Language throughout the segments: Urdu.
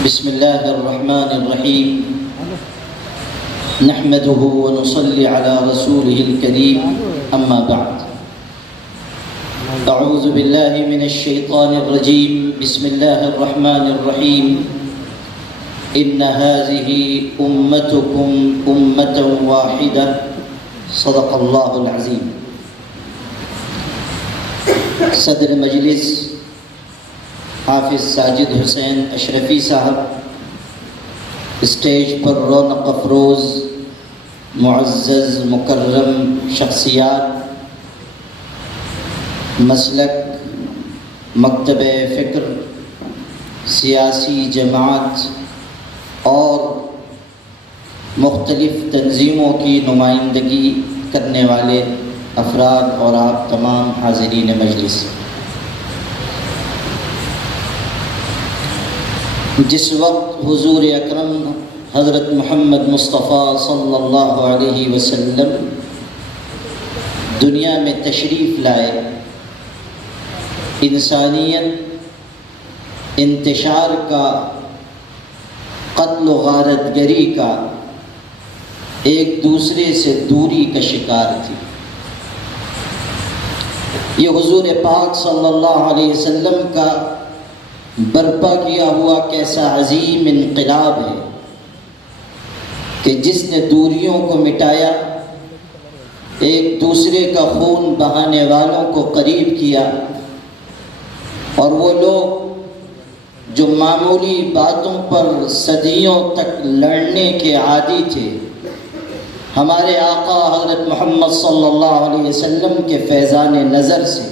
بسم الله الرحمن الرحيم نحمده ونصلي على رسوله الكريم أما بعد أعوذ بالله من الشيطان الرجيم بسم الله الرحمن الرحيم إن هذه أمتكم أمة واحدة صدق الله العظيم. صدر مجلس حافظ ساجد حسین اشرفی صاحب، اسٹیج پر رونق افروز معزز مکرم شخصیات، مسلک مکتب فکر، سیاسی جماعت اور مختلف تنظیموں کی نمائندگی کرنے والے افراد اور آپ تمام حاضرین مجلس، جس وقت حضور اکرم حضرت محمد مصطفیٰ صلی اللہ علیہ وسلم دنیا میں تشریف لائے، انسانیت انتشار کا، قتل و غارت گری کا، ایک دوسرے سے دوری کا شکار تھی. یہ حضور پاک صلی اللہ علیہ وسلم کا برپا کیا ہوا کیسا عظیم انقلاب ہے کہ جس نے دوریوں کو مٹایا، ایک دوسرے کا خون بہانے والوں کو قریب کیا، اور وہ لوگ جو معمولی باتوں پر صدیوں تک لڑنے کے عادی تھے، ہمارے آقا حضرت محمد صلی اللہ علیہ وسلم کے فیضان نظر سے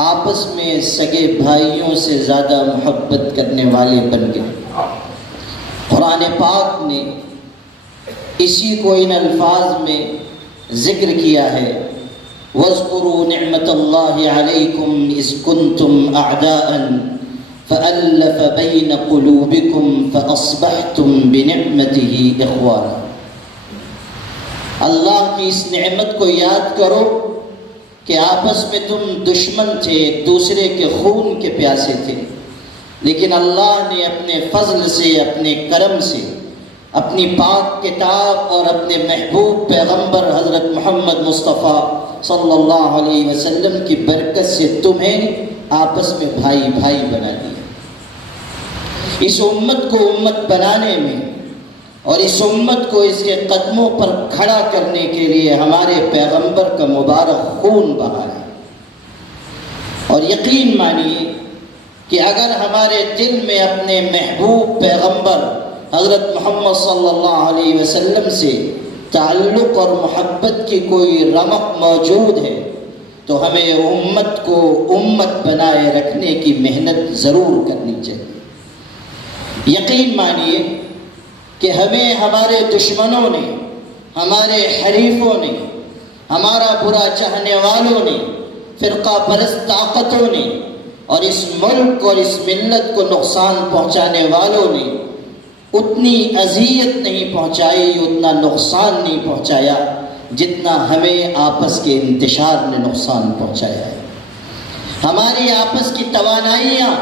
آپس میں سگے بھائیوں سے زیادہ محبت کرنے والے بن گئے. قرآن پاک نے اسی کو ان الفاظ میں ذکر کیا ہے: وَاذْكُرُوا نِعْمَةَ اللَّهِ عَلَيْكُمْ إِذْ كُنْتُمْ أَعْدَاءً فَأَلَّفَ بَيْنَ قُلُوبِكُمْ فَأَصْبَحْتُمْ بِنِعْمَتِهِ إِخْوَانًا. اللہ کی اس نعمت کو یاد کرو کہ آپس میں تم دشمن تھے، ایک دوسرے کے خون کے پیاسے تھے، لیکن اللہ نے اپنے فضل سے، اپنے کرم سے، اپنی پاک کتاب اور اپنے محبوب پیغمبر حضرت محمد مصطفیٰ صلی اللہ علیہ وسلم کی برکت سے تمہیں آپس میں بھائی بھائی بنا دیا. اس امت کو امت بنانے میں اور اس امت کو اس کے قدموں پر کھڑا کرنے کے لیے ہمارے پیغمبر کا مبارک خون بہا ہے. اور یقین مانیے کہ اگر ہمارے دل میں اپنے محبوب پیغمبر حضرت محمد صلی اللہ علیہ وسلم سے تعلق اور محبت کی کوئی رمق موجود ہے تو ہمیں امت کو امت بنائے رکھنے کی محنت ضرور کرنی چاہیے. یقین مانیے کہ ہمیں ہمارے دشمنوں نے، ہمارے حریفوں نے، ہمارا برا چاہنے والوں نے، فرقہ پرست طاقتوں نے اور اس ملک اور اس ملت کو نقصان پہنچانے والوں نے اتنی اذیت نہیں پہنچائی، اتنا نقصان نہیں پہنچایا جتنا ہمیں آپس کے انتشار نے نقصان پہنچایا ہے. ہماری آپس کی توانائیاں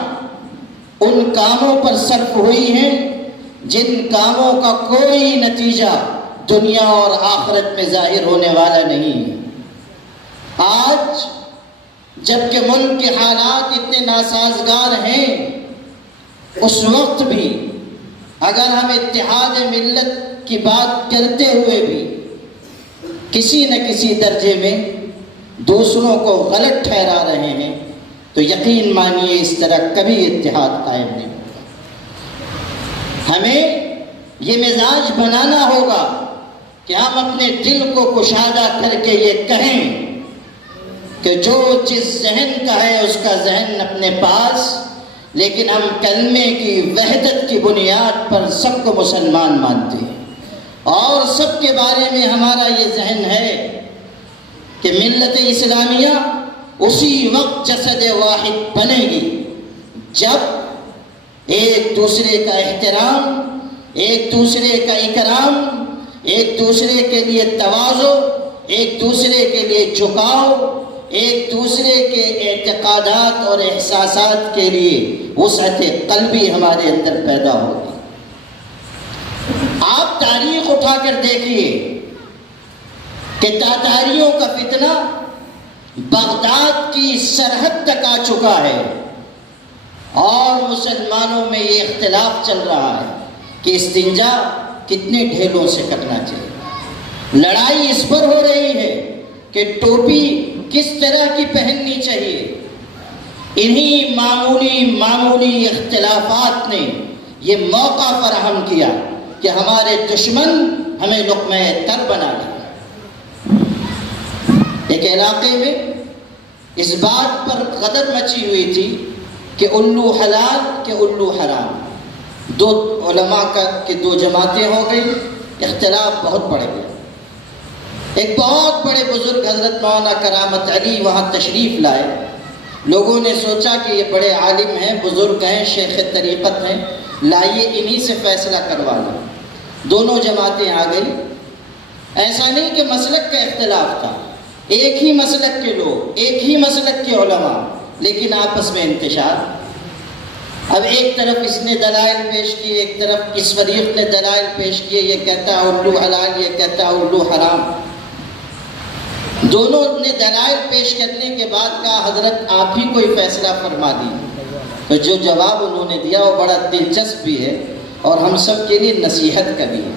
ان کاموں پر صرف ہوئی ہیں جن کاموں کا کوئی نتیجہ دنیا اور آخرت میں ظاہر ہونے والا نہیں ہے. آج جب کہ ملک کے حالات اتنے ناسازگار ہیں، اس وقت بھی اگر ہم اتحاد ملت کی بات کرتے ہوئے بھی کسی نہ کسی درجے میں دوسروں کو غلط ٹھہرا رہے ہیں تو یقین مانیے اس طرح کبھی اتحاد قائم نہیں. ہمیں یہ مزاج بنانا ہوگا کہ ہم اپنے دل کو کشادہ کر کے یہ کہیں کہ جو جس ذہن کا ہے اس کا ذہن اپنے پاس، لیکن ہم کلمے کی وحدت کی بنیاد پر سب کو مسلمان مانتے ہیں اور سب کے بارے میں ہمارا یہ ذہن ہے کہ ملت اسلامیہ اسی وقت جسد واحد بنے گی جب ایک دوسرے کا احترام، ایک دوسرے کا اکرام، ایک دوسرے کے لیے تواضع، ایک دوسرے کے لیے جھکاؤ، ایک دوسرے کے اعتقادات اور احساسات کے لیے وسعت قلبی ہمارے اندر پیدا ہوگی۔ آپ تاریخ اٹھا کر دیکھیے کہ تاتاریوں کا فتنہ بغداد کی سرحد تک آ چکا ہے، اور مسلمانوں میں یہ اختلاف چل رہا ہے کہ استنجا کتنے ڈھیلوں سے کرنا چاہیے۔ لڑائی اس پر ہو رہی ہے کہ ٹوپی کس طرح کی پہننی چاہیے۔ انہی معمولی اختلافات نے یہ موقع فراہم کیا کہ ہمارے دشمن ہمیں لقمہ تر بنا لیا۔ ایک علاقے میں اس بات پر غدر مچی ہوئی تھی کہ الو حلال کہ الو حرام، دو علماء کے دو جماعتیں ہو گئی، اختلاف بہت بڑھ گیا۔ ایک بہت بڑے بزرگ حضرت مولانا کرامت علی وہاں تشریف لائے۔ لوگوں نے سوچا کہ یہ بڑے عالم ہیں، بزرگ ہیں، شیخ طریقت ہیں، لائیے انہی سے فیصلہ کروا لیں۔ دونوں جماعتیں آ گئی۔ ایسا نہیں کہ مسلک کا اختلاف تھا، ایک ہی مسلک کے لوگ، ایک ہی مسلک کے علماء، لیکن آپس میں انتشار۔ اب ایک طرف اس نے دلائل پیش کیے، ایک طرف اس فریق نے دلائل پیش کیے، یہ کہتا ہے الو حلال، یہ کہتا ہے الو حرام۔ دونوں نے دلائل پیش کرنے کے بعد کہا حضرت آپ ہی کوئی فیصلہ فرما دیجیے۔ تو جو جواب انہوں نے دیا وہ بڑا دلچسپ بھی ہے اور ہم سب کے لیے نصیحت کا بھی ہے۔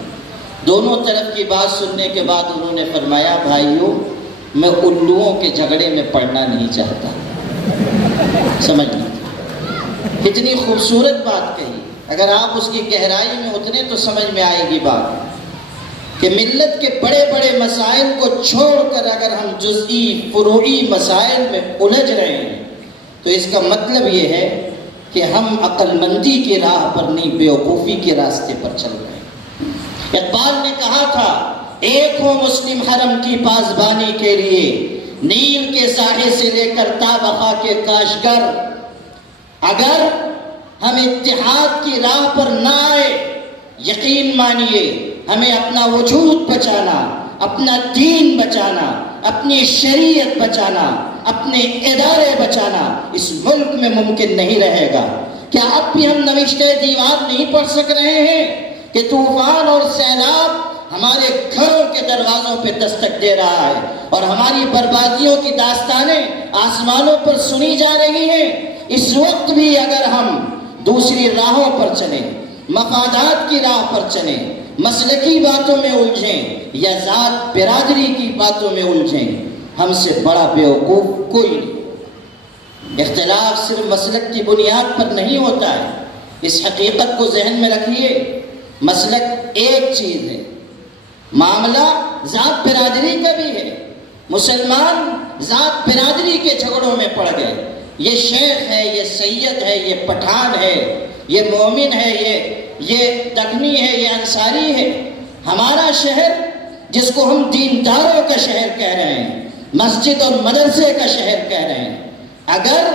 دونوں طرف کی بات سننے کے بعد انہوں نے فرمایا بھائیو، میں الوؤں کے جھگڑے میں پڑنا نہیں چاہتا۔ سمجھنا، کتنی خوبصورت بات کہی، اگر آپ اس کی گہرائی میں اترے تو سمجھ میں آئے گی بات کہ ملت کے بڑے بڑے مسائل کو چھوڑ کر اگر ہم جزئی فروعی مسائل میں الجھ رہے ہیں تو اس کا مطلب یہ ہے کہ ہم عقل مندی کی راہ پر نہیں، بیوقوفی کے راستے پر چل رہے ہیں۔ اقبال نے کہا تھا ایک ہو مسلم حرم کی پاسبانی کے لیے، نیل کے ساحے سے لے کر تا بقا کے کاشگر۔ اگر ہم اتحاد کی راہ پر نہ آئے، یقین مانیے ہمیں اپنا وجود بچانا، اپنا دین بچانا، اپنی شریعت بچانا، اپنے ادارے بچانا اس ملک میں ممکن نہیں رہے گا۔ کیا اب بھی ہم نوشتہ دیوار نہیں پڑھ سک رہے ہیں کہ طوفان اور سیلاب ہمارے گھروں کے دروازوں پہ دستک دے رہا ہے اور ہماری بربادیوں کی داستانیں آسمانوں پر سنی جا رہی ہیں؟ اس وقت بھی اگر ہم دوسری راہوں پر چلیں، مفادات کی راہ پر چلیں، مسلکی باتوں میں الجھیں یا ذات برادری کی باتوں میں الجھیں، ہم سے بڑا بیوقوف کوئی نہیں۔ اختلاف صرف مسلک کی بنیاد پر نہیں ہوتا ہے، اس حقیقت کو ذہن میں رکھیے، مسلک ایک چیز ہے، معاملہ ذات برادری کا بھی ہے۔ مسلمان ذات برادری کے جھگڑوں میں پڑ گئے، یہ شیخ ہے، یہ سید ہے، یہ پٹھان ہے، یہ مومن ہے، یہ دکنی ہے، یہ انصاری ہے۔ ہمارا شہر جس کو ہم دینداروں کا شہر کہہ رہے ہیں، مسجد اور مدرسے کا شہر کہہ رہے ہیں، اگر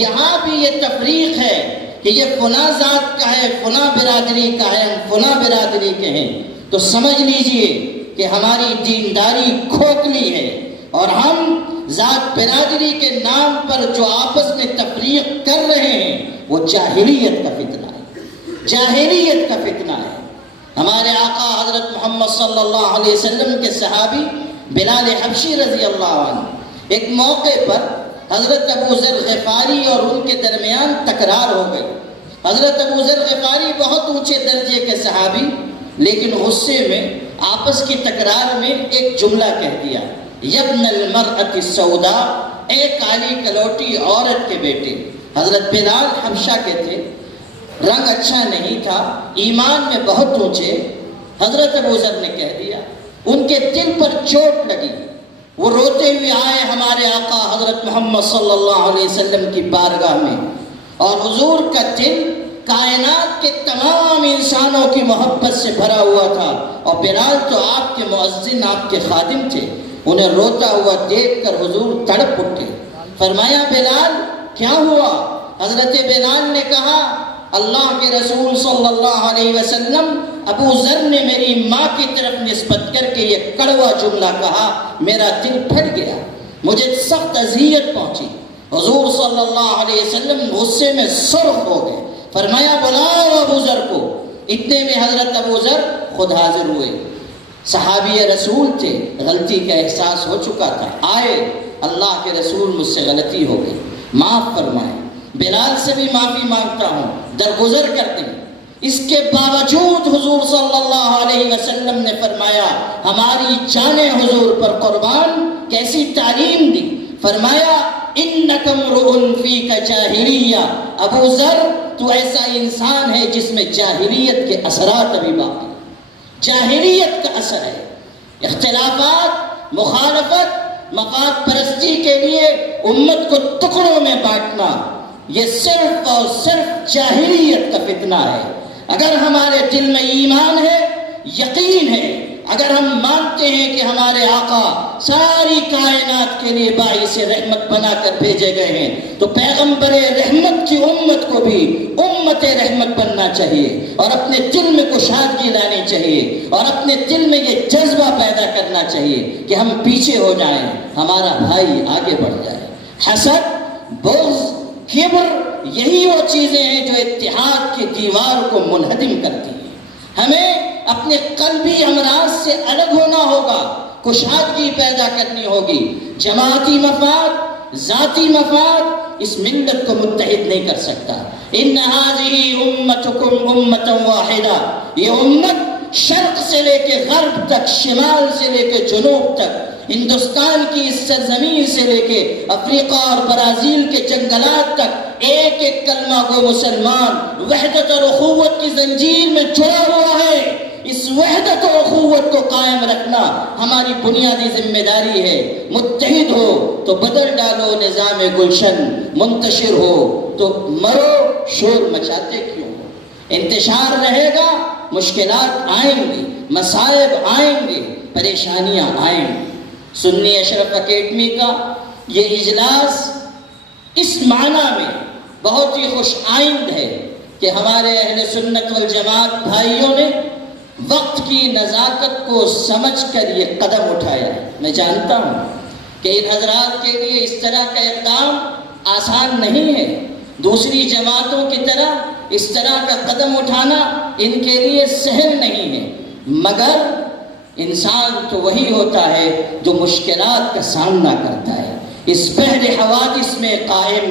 یہاں بھی یہ تفریق ہے کہ یہ فلاں ذات کا ہے، فلاں برادری کا ہے، ہم فلاں برادری کے ہیں، تو سمجھ لیجئے کہ ہماری دینداری کھوکھلی ہے اور ہم ذات برادری کے نام پر جو آپس میں تفریق کر رہے ہیں وہ جاہلیت کا فتنہ ہے، جاہلیت کا فتنہ ہے۔ ہمارے آقا حضرت محمد صلی اللہ علیہ وسلم کے صحابی بلال حبشی رضی اللہ عنہ، ایک موقع پر حضرت ابو ذر غفاری اور ان کے درمیان تکرار ہو گئی۔ حضرت ابو ذر غفاری بہت اونچے درجے کے صحابی، لیکن غصے میں آپس کی تکرار میں ایک جملہ کہہ دیا، یبن المرأة السوداء، اے کالی کلوٹی عورت کے بیٹے۔ حضرت بلال حبشہ کے تھے، رنگ اچھا نہیں تھا، ایمان میں بہت اونچے۔ حضرت ابو ذر نے کہہ دیا، ان کے دل پر چوٹ لگی، وہ روتے ہوئے آئے ہمارے آقا حضرت محمد صلی اللہ علیہ وسلم کی بارگاہ میں، اور حضور کا دل کائنات کے تمام انسانوں کی محبت سے بھرا ہوا تھا، اور بلال تو آپ کے مؤذن، آپ کے خادم تھے۔ انہیں روتا ہوا دیکھ کر حضور تڑپ اٹھے، فرمایا بلال کیا ہوا؟ حضرت بلال نے کہا اللہ کے رسول صلی اللہ علیہ وسلم، ابو ذر نے میری ماں کی طرف نسبت کر کے یہ کڑوا جملہ کہا، میرا دل پھٹ گیا، مجھے سخت اذیت پہنچی۔ حضور صلی اللہ علیہ وسلم غصے میں سرخ ہو گئے، فرمایا بلاؤ ابو ذر کو۔ اتنے میں حضرت ابو ذر خود حاضر ہوئے، صحابی رسول تھے، غلطی کا احساس ہو چکا تھا، آئے، اللہ کے رسول مجھ سے غلطی ہو گئی، معاف فرمائیں، بلال سے بھی معافی مانگتا ہوں، درگزر کر دیں۔ اس کے باوجود حضور صلی اللہ علیہ وسلم نے فرمایا ہماری جانیں حضور پر قربان، کیسی تعلیم دی، فرمایا انک امرؤ فیک جاہلیہ، ابو ذر تو ایسا انسان ہے جس میں جاہلیت کے اثرات ابھی باقی، جاہلیت کا اثر ہے، اختلافات، مخالفت، مفاد پرستی کے لیے امت کو ٹکڑوں میں بانٹنا، یہ صرف اور صرف جاہلیت کا فتنہ ہے۔ اگر ہمارے دل میں ایمان ہے، یقین ہے، اگر ہم مانتے ہیں کہ ہمارے آقا ساری کائنات کے لیے باعث رحمت بنا کر بھیجے گئے ہیں، تو پیغمبر رحمت کی امت کو بھی امت رحمت بننا چاہیے، اور اپنے دل میں کشادگی لانی چاہیے، اور اپنے دل میں یہ جذبہ پیدا کرنا چاہیے کہ ہم پیچھے ہو جائیں، ہمارا بھائی آگے بڑھ جائے۔ حسد، بغض، کبر، یہی وہ چیزیں ہیں جو اتحاد کی دیوار کو منہدم کرتی ہیں۔ ہمیں اپنے قلبی امراض سے الگ ہونا ہوگا، کشادگی پیدا کرنی ہوگی۔ جماعتی مفاد، ذاتی مفاد اس ملت کو متحد نہیں کر سکتا۔ ان هذه امتکم امۃ واحدہ، یہ امت شرق سے لے کے غرب تک، شمال سے لے کے جنوب تک، ہندوستان کی اس سرزمین سے لے کے افریقہ اور برازیل کے جنگلات تک ایک ایک کلمہ کو مسلمان وحدت اور اخوت کی زنجیر میں جڑا ہوا ہے۔ اس وحدت و اخوت کو قائم رکھنا ہماری بنیادی ذمہ داری ہے۔ متحد ہو تو بدل ڈالو نظام گلشن، منتشر ہو تو مرو، شور مچاتے کیوں ہو؟ انتشار رہے گا، مشکلات آئیں گی، مصائب آئیں گے، پریشانیاں آئیں گی۔ سنی اشرف اکیڈمی کا یہ اجلاس اس معنی میں بہت ہی خوش آئند ہے کہ ہمارے اہل سنت والجماعت بھائیوں نے وقت کی نزاکت کو سمجھ کر یہ قدم اٹھایا ہے۔ میں جانتا ہوں کہ ان حضرات کے لیے اس طرح کا اقدام آسان نہیں ہے، دوسری جماعتوں کی طرح اس طرح کا قدم اٹھانا ان کے لیے سہل نہیں ہے، مگر انسان تو وہی ہوتا ہے جو مشکلات کا سامنا کرتا ہے۔ اس بحر حوادث میں قائم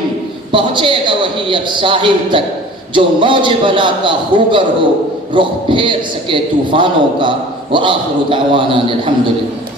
پہنچے گا وہی اب ساحل تک جو موج بلا کا خوگر ہو، رخ پھیر سکے طوفانوں کا۔ وآخر دعوانا الحمدللہ۔